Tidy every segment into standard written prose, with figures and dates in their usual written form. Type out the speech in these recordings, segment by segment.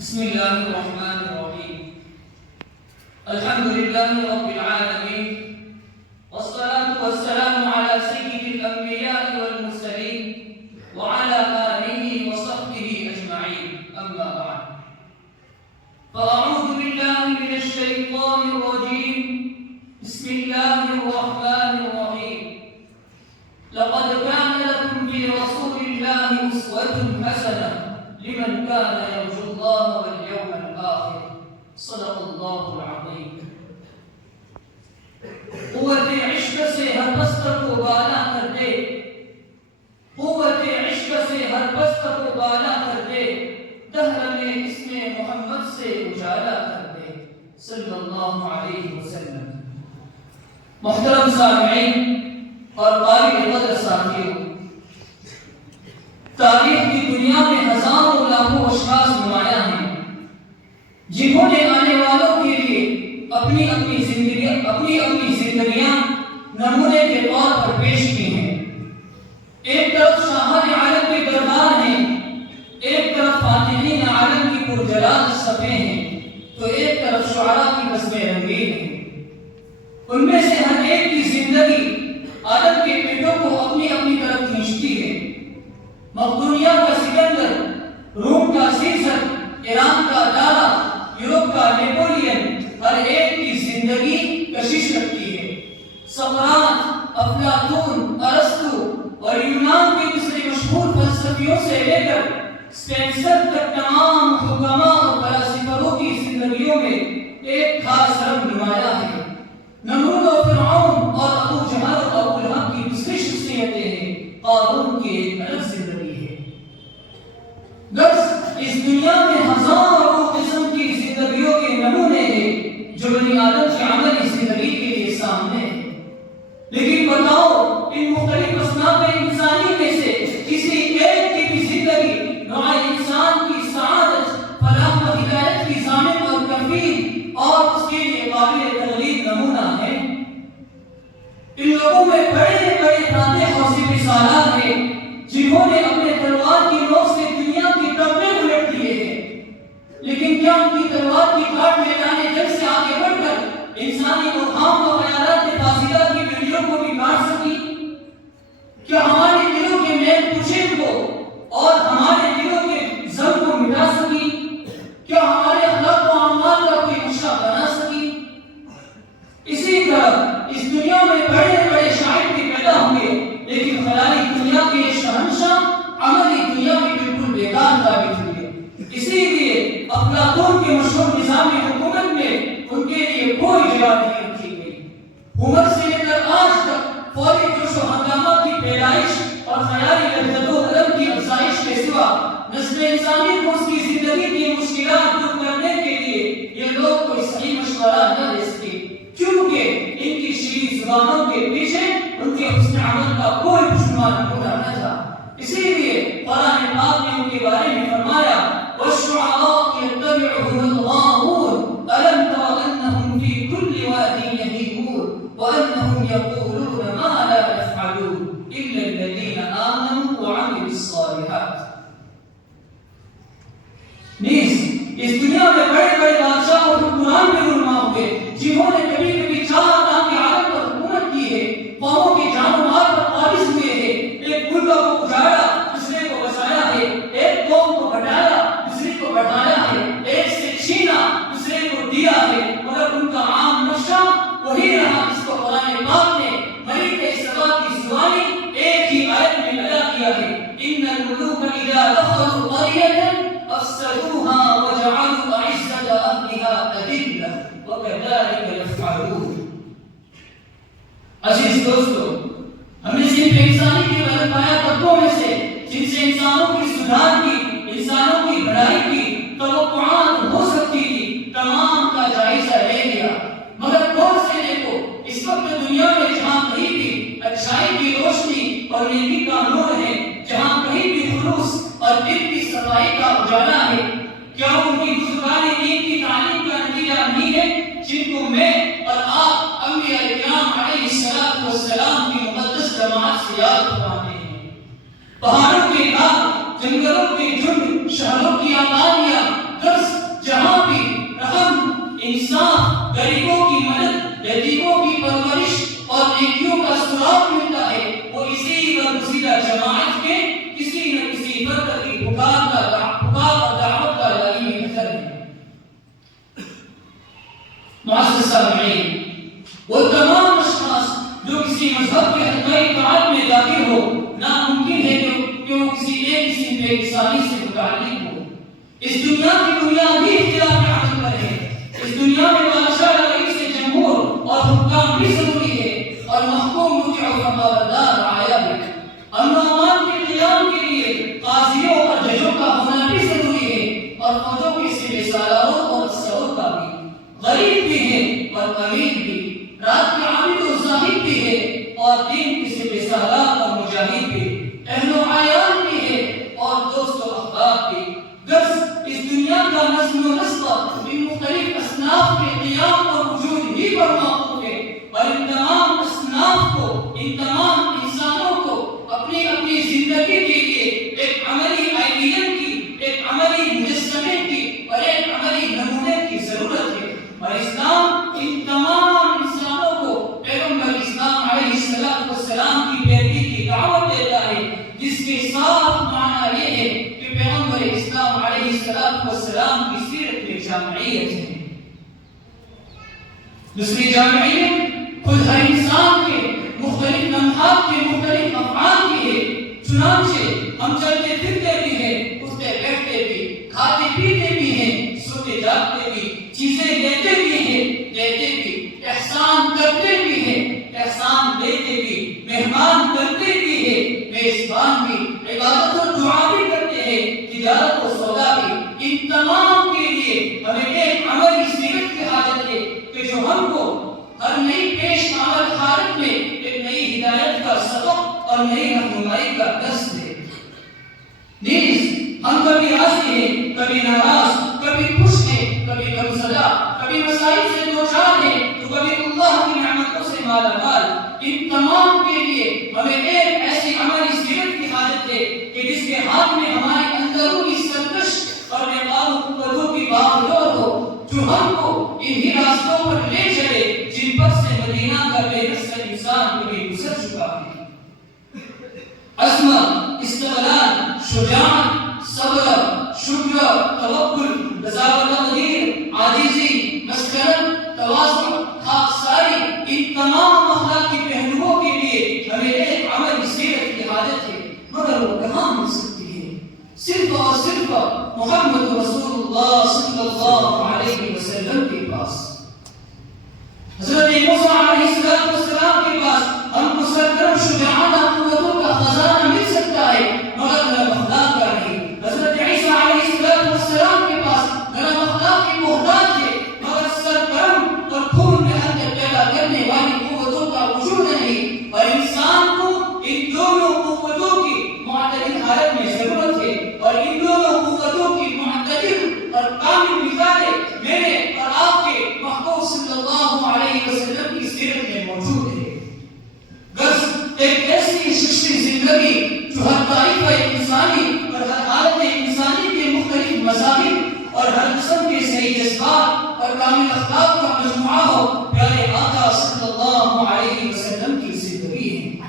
بسم الله الرحمن الرحيم. الحمد لله رب العالمين، والصلاة والسلام على سيد الأنبياء والمرسلين وعلى آله وصحبه أجمعين. أما بعد، فأعوذ بالله من الشيطان الرجيم. بسم الله الرحمن الرحيم. لقد كان لكم في رسول الله أسوة حسنة لمن كان يرجو الله واليوم الآخر. صدق الله العظيم. قوت عشق سے ہر پستر کو بالا کر دے، قوت عشق سے ہر پستر کو بالا کر دے، دہر میں اس میں محمد سے اجالا کر دے، صلی اللہ علیہ وسلم. محترم سامعین اور قابل قدر ساتھیوں، تاریخ کی دنیا میں ہزاروں لاکھوں اشخاص نمایاں ہیں جنہوں نے آنے والوں کے لیے اپنی اپنی زندگیاں نمونے کے طور پر پیش کی ہیں. ایک طرف شاہان عالم کے دربار ہیں، ایک طرف فاتحین عالم کی پرجلال صفیں ہیں، تو ایک طرف شعراء کی بزمیں رنگین ہیں. ان میں سے ہر ایک کی زندگی عالم کے پیٹوں کو اپنی اپنی طرف کھینچتی ہے. مقدونیہ کا سکندر، روم کا سیزر، ایران کا دارا، یورپ کا نیپولین، ہر ایک کی زندگی کشش رکھتی ہے. سقراط، افلاطون، ارسطو اور یونان کے دوسرے مشہور فلسفیوں سے لے کر اسپینسر تک تمام حکماء اور فلاسفوں کی زندگیوں میں ایک خاص رنگ نمایاں ہے. نمرود و فرعون اور ابو جہل اور ابو لہب کی دوسری شخصیتیں ہیں. قارون کی ایک الگ زندگی ہے. درس اس دنیا میں ہزاروں قسم کی زندگیوں کے نمونے ہیں جو بنی آدم کی عملی زندگی کے لیے سامنے ہیں. لیکن بتاؤ، ان مختلف اصناف انسانی میں سے کسی ایک کی بھی زندگی نوع انسان کی سعادت، فلاح و ہدایت کی ضامن اور کفیل اور اس کے لیے قابل تقلید نمونہ ہے؟ ان لوگوں میں بڑے بڑے فاتح اور سپہ سالار ہیں جنہوں نے اپنے تلوار کی نوک سے دنیا کی تبے الٹ دیے ہیں. لیکن کیا ان کی تلوار کی کاٹ میں جانے جنگ سے آگے بڑھ کر انسانی اوہام و خیالات فاضلہ کی بیڑیوں کو بھی کاٹ سکی؟ کیا ہمارے دلوں کے میل کشے کو اور ہمارے دلوں کے زخم کو مٹا سکی؟ کیا ہمارے اخلاق و اعمال کا کوئی نقشہ بنا سکی؟ اسی طرح اس دنیا میں بڑے بڑے شاعر بھی پیدا ہوئے، لیکن خیالی دنیا کے شہنشاہ عملی دنیا میں بالکل بیکار ثابت ہوئے. اسی لیے افلاطون کے مشہور نظام حکومت میں ان کے لیے کوئی جگہ نہیں رکھی گئی. عمر سے لے کر آج تک فوری جوش و ہنگامہ کی پیدائش اور خیالی لذت و علم کی افزائش کے سوا نسل انسانی کو اس کی زندگی کی مشکلات دور کرنے کے لیے یہ لوگ کوئی صحیح مشورہ نہ دے سکے، کیونکہ ان کی شیریں زبانوں کے پیچھے ان کے حسن عمل کا کوئی خوشنما نمونہ نہ تھا. اسی لیے قرآن پاک نے ان کے بارے میں فرمایا وَالشُّعَرَاءُ يَتَّبِعُهُمُ الْغَاوُونَ أَلَمْ تَرَ أَنَّهُمْ فِي كُلِّ وَادٍ يَهِيمُونَ وَأَنَّهُمْ يَقُولُونَ مَا لَا يَفْعَلُونَ إِلَّا الَّذِينَ آمَنُوا وَعَمِلُوا الصَّالِحَاتِ. نیز اس دنیا میں بڑے بڑے بادشاہ اور حکمران بھی رونما ہوئے جنہوں نے کبھی کبھی 4 عالم کے عالم پر حکومت کی ہے، قوموں کے جان و مال پر قابض ہوئے ہیں، ایک ملک کو اجاڑا دوسرے کو بسایا ہے، ایک قوم کو ہٹایا دوسرے کو بڑھایا ہے، ایک سے چھینا دوسرے کو دیا ہے، مگر ان کا عام نقشہ وہی رہا جس کو قرآن پاک نے ملک سبا کی زبانی ایک ہی آیت میں ادا کیا ہے ان الملوک اذا دخلوا قرية افسدوها وجعلوا اعزة اهلها اذلة وكذلك يفعلون. عزیز دوستو، ہم نے صرف انسانی کی غلطیاں تبوں میں سے جن سے انسانوں کی سدھار کی، انسانوں کی بھلائی کی توقعات ہو سکتی تھی، تمام کا جائزہ لے لیا. مگر غور سے دیکھو، اس وقت دنیا میں جہاں کہیں بھی اچھائی کی روشنی اور نیکی کا نور ہے، جہاں کہیں بھی خلوص اور دل کی صفائی کا اجالا ہے، کیا ان کی بزرگان دین کی تعلیم کا نتیجہ نہیں ہے جن کو میں اور آپ انبیاء کرام علیہ السلام کی مقدس جماعت سے یاد کرواتے ہیں؟ پہاڑوں کے باغ، جنگلوں کے جھنڈ، شہروں کی آبادیاں، درس پکار اور دعوت کا الہی اثر ہے۔ معزز سامعین، وہ تمام اشخاص جو کسی مذہب کے حلقۂ اطاعت میں داخل ہو، ناممکن ہے کہ وہ کسی ایک قسم کے عیسائی سے متعلق ہو۔ اس دنیا کی بنیادی اختلاف عمل پر ہے۔ اس دنیا میں بادشاہ، رئیس جمہور اور حکام بھی ضروری ہے، اور محکوم مطیع و فرمانبردار رعایا بھی۔ امن و امان کے قیام کے لیے قاضیوں اور ججوں کا ہونا بھی ضروری ہے، اور فوجوں کے سپہ سالاروں اور افسروں کا بھی۔ غریب بھی ہے اور امیر بھی، رات کے عابد و زاہد بھی ہے، اور دین کے سپہ سالار اور مجاہد بھی، اہل و عیان بھی ہے اور دوست و احباب بھی۔ غرض اس دنیا کا نظم و نسق ان مختلف اصناف کے قیام اور وجود ہی پر موقوف ہے، اور ان تمام اصناف کو، ان تمام انسانوں کو اپنی اپنی زندگی کے لیے ایک عملی آئیڈیل کی، ایک عملی مجسمے کی اور ایک عملی نمونے کی ضرورت ہے۔ اور اسلام ان تمام انسانوں کو پیغمبر اسلام علیہ السلام کی پیروی کی دعوت دیتا ہے، جس کے صاف معنی یہ ہے کہ پیغمبر اسلام علیہ السلام کی سیرت میں جامعیت ہے۔ دوسری جامعیت خود ہر انسان کے مختلف لمحات کے مختلف افعال کی ہے۔ چنانچہ ہم چلتے پھرتے بھی ہیں، اٹھتے بیٹھتے بھی، کھاتے پیتے بھی ہیں، سوتے جاگتے بھی، چیزیں لیتے بھی ہیں، دیتے بھی، احسان کرتے بھی ہیں، احسان لیتے بھی، مہمان کرتے بھی ہیں، میزبان بھی، عبادت اور دعا بھی کرتے ہیں، تجارت و سودا بھی۔ ان تمام کے لیے ہمیں ایک عملی سیرت کی حاجت ہے کہ جو ہم کو ہر نئی پیش آمد حالت میں ایک نئی ہدایت کا سبق اور نئی رہنمائی کا درس دے۔ نیز ہم کبھی راضی ہیں، کبھی ناراض، کبھی خوش ہیں، کبھی غمزدہ، کبھی مسائل سے دوچار ہیں تو کبھی اللہ کی نعمتوں سے مالا مال۔ ان تمام کے لیے ہمیں ایک ایسی عملی سیرت کی حاجت ہے کہ جس کے ہاتھ میں ہماری اندرونی سرکش اور بےقابو قوتوں کی باغدور ہو، جو ہم کو انہی راستوں پر لے چلے جن پر سے مدینہ کا بے نصر انسان کبھی گزر چکا ہے۔ عظمت، استقلال، شجاعت، صبر، شکر، توکل، رضا و تقدیر، عاجزی، مسکنت، تواضع، خاکساری، ان تمام اخلاقی پہلوؤں کے لیے ہمیں ایک عملی سیرت کی حاجت ہے، مگر وہ کہاں مل سکتی ہے؟ صرف اور صرف محمد رسول اللہ صلی اللہ علیہ وسلم کے پاس۔ حضرت موسیٰ علیہ السلام کے پاس ہم کو سرگرم شجاعانہ قوتوں کا خزانہ مل سکتا ہے، مگر نرم اخلاق کا نہیں۔ حضرت عیسیٰ علیہ السلام کے پاس نرم اخلاق کی محتاج ہے، مگر سرگرم اور خون میں حرکت پیدا کرنے والی قوتوں کا وجود نہیں۔ اور انسان کو ان دونوں قوتوں کی معتدل حالت میں ضرورت ہے، اور ان دونوں قوتوں کی معتدل اور کامل مثالیں میرے اور آپ کے محبوب صلی اللہ علیہ وسلم کی سیرت میں موجود ہے۔ غرض ایک ایسی شخصی زندگی جو ہر طائفہ انسانی اور ہر حالت انسانی کے مختلف مذاہب اور ہر قسم کے صحیح جذبات اور کامل اخلاق کا مجموعہ ہو، پیارے آقا صلی اللہ علیہ وسلم کی زندگی ہے۔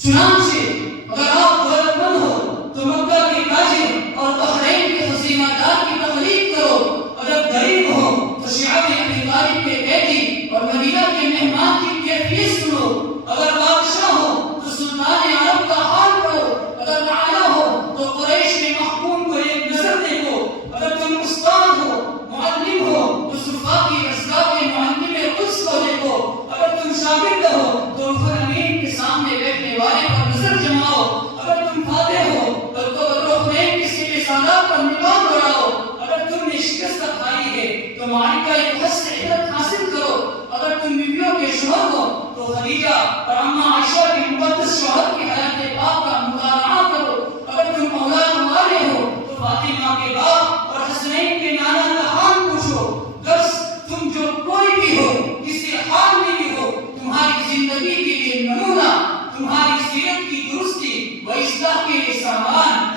چنانچہ اگر آپ دولت مند ہو تو مکہ کے تاجر اور بحرین کے خزینہ دار کی تقلید کرو، اگر غریب ہو تو شعب ابی طالب کے بیٹی اور مدینہ کے مہمان کی کیفیت سنو، اگر بادشاہ ہو تو سلطان عرب کا حال کرو، اگر رعایا ہو تو قریش کے محکوم کو ایک نظر دیکھو، اگر تم استاد ہو، معلم ہو تو صفا کی اسباب معلم قدس کو دیکھو، اگر تم شاگرد ہو تو امین کے سامنے بیٹھنے والے پر نظر جماؤ، اگر تم فاتح ہو تو رخنین کے سپہ سالار پر نگاہ بڑھاؤ، اگر تم نے شکست کھائی ہے تو معرکہ احد سے عبرت حاصل کرو، اگر تم بیویوں کے شوہر ہو تو خدیجہ اور اما عائشہ کے مقدس شوہر کی حیات پاک کا مطالعہ کرو، اگر تم اولاد والے ہو تو فاطمہ کے باپ اور حسنین کے نانا کا حال پوچھو۔ غرض تم جو کوئی بھی ہو، کسی حال میں بھی ہو، تمہاری زندگی کے لیے نمونہ، تمہاری سیرت کی درستی و اصلاح کے لیے سامان،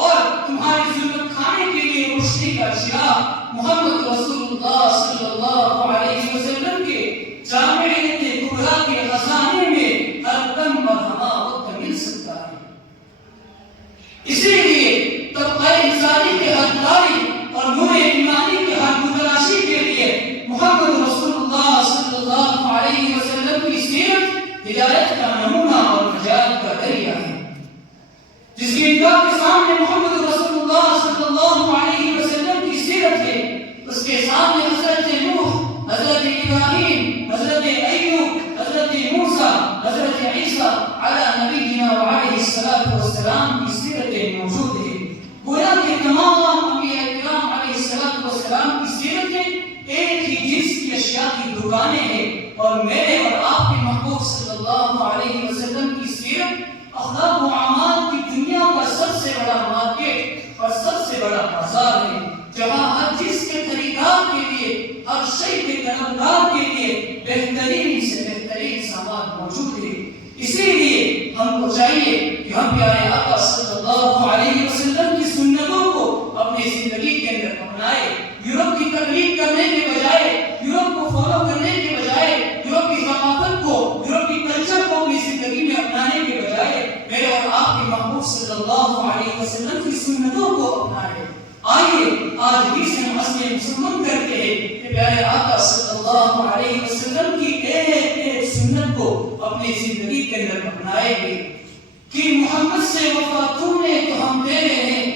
اور تمہاری ضرورت کھانے کے لیے روشنی کا چراغ محمد رسول اللہ صلی اللہ علیہ وسلم کے جامعیت کبریٰ کے خزانے میں ہر دم اور ہمہ وقت مل سکتا ہے۔ اسی لیے ہدایت کا نمونہ اور نجات کا ذریعہ ہے، جس کی نگاہ کے سامنے محمد رسول اللہ صلی اللہ علیہ وسلم کی سیرت ہے، اس کے سامنے حضرت نوح، حضرت ابراہیم، حضرت ایوب، حضرت موسیٰ، حضرت عیسیٰ علی نبینا وعلیہ السلام کی سیرتیں موجود ہیں۔ گویا کہ تمام انبیاء کرام علیہ السلام کی سیرتیں ایک ہی جنس کی اشیاء کی دکانیں ہیں، اور میرے اور آپ کے محبوب صلی اللہ علیہ وسلم کی سیرت اخلاق و اعمال کی دنیا کا سب سے بڑا مارکیٹ اور سب سے بڑا بازار ہے، جہاں ہر چیز کے خریدار کے لیے، ہر شے کے طلبگار کے لیے بہترین سے بہترین سامان موجود ہے۔ اسی لیے ہم کو چاہیے کہ ہم پیارے آقا صلی اللہ علیہ وسلم کی سنتوں کو اپنی زندگی کے اندر اپنائے، یورپ کی تقلید کرنے کے بجائے، یورپ کو فالو کرنے کے بجائے، یورپ کی ثقافت کو، یورپ کی کلچر کو اپنی زندگی میں اپنانے کے بجائے میرے اور آپ کے محبوب صلی اللہ علیہ وسلم کی سنتوں کو اپنائے۔ آئیے آج بھی سے ہم اصل مسلمان کرتے ہیں کہ پیارے آقا صلی اللہ علیہ وسلم کی ایک ایک سنت کو اپنی زندگی کے اندر اپنائیں گے کہ محمد سے وفا تو نے تو ہم تیرے ہیں،